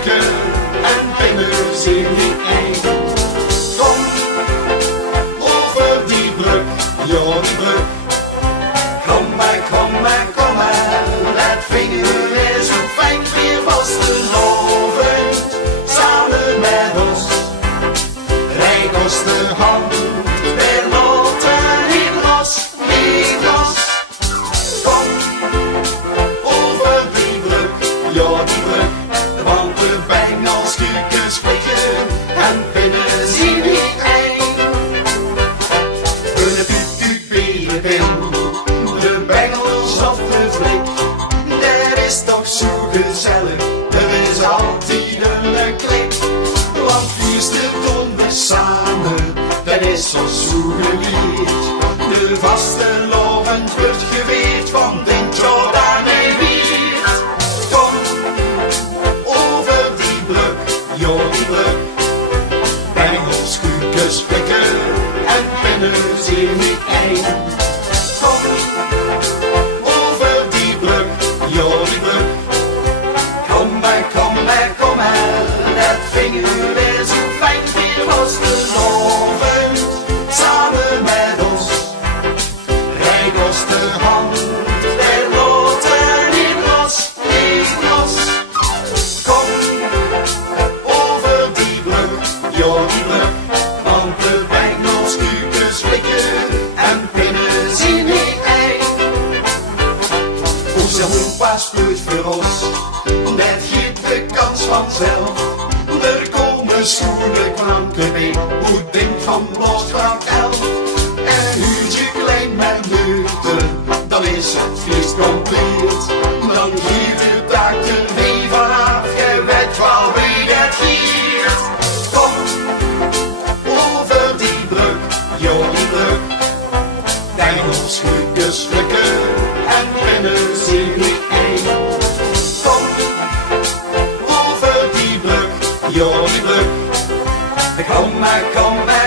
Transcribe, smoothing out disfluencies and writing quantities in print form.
flikken en pinnen zien niet eind. Kom over die brug, ja die brug. Kom maar, kom maar, kom maar. Het vinger is zo fijn, weer vastelovend. Samen met ons, reik ons de hand. Weer loten in los, niet los. Kom over die brug, ja die brug. Want de bengels, kuikens, flikken en pinnen zien niet eind. Een piep, de bengels op de flik. Dat is toch zo gezellig, er is altijd een klik. Want vier doen we samen, dat is ons zo geliefd. De vastelovend wordt geweerd van den tot aan mijn wierd. Kom over die brug, ja die brug. Bengels, kuikens, flikken en pinnen zien niet eind. Kom over die brug, ja die brug. Kom maar, kom maar, kom maar. Het vinger is zo fijn, weer vastelovend. Samen met ons, reik ons de hand. Wij loten niet los, niet los. Kom over die brug, ja die brug. Want de bengels, kuikens, flikken en pinnen zien niet eind. Onze opa speurt voor ons, net geeft de kans vanzelf. Er komen schoenen, klanken mee, hoe denkt van Losgraaf 11. En uurtje klein met nuchter, dan is het feest compleet. Dan giert de dag er mee vanaf, je weet wel wie dat giert. Kom over die brug, ja die brug. Bengels, kuikens, flikken en pinnen zien niet eind. Kom over die brug, ja die brug. Kom maar, kom maar.